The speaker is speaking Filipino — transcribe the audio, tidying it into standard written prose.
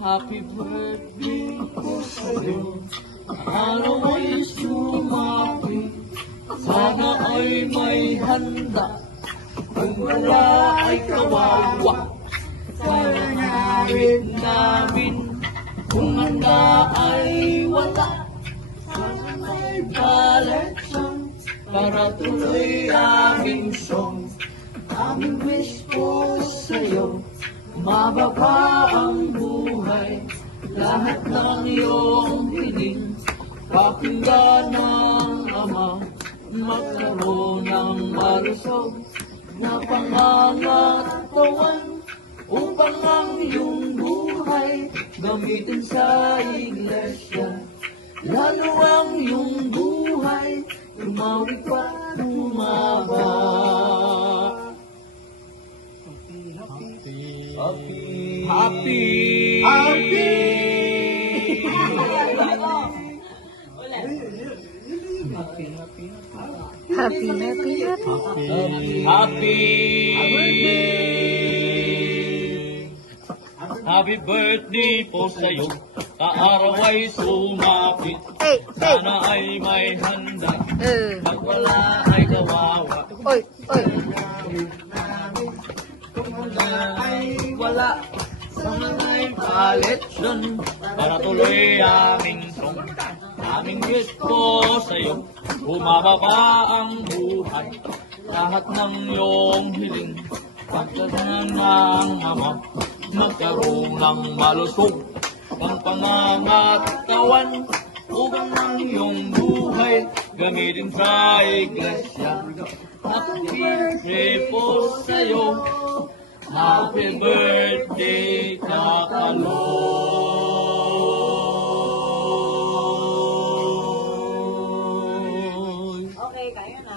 Happy birthday po sa'yo. Araw ay sumapi, sana ay may handa. Kung wala ay kawawa, pananawid namin. Kung handa ay wala, sana may collection para tuloy aming song. Aming wish po sa'yo, mababa ang buhay, lahat ng iyong hiling, pakinggan ng Ama, magkaroon ng malusog na pangangatawan, upang ang iyong buhay gamitin sa iglesia, lalo ang iyong buhay lumawig pa lumaba. Happy! Happy birthday po sa'yo, kaaraw ay sumapit, sana ay may handa, pag wala ay kawawa. Kung wala ay wala, sana may collection para tuloy aming song. Aming wish po sa'yo, bumababa ang buhay, lahat ng iyong hiling, pagkasanan ng Ama, magkaroon ng malusog ng pangangatawan, upang ang iyong buhay gamitin sa iglesia. Happy birthday po sa'yo, happy birthday Kakaloy. Okay, kaya na.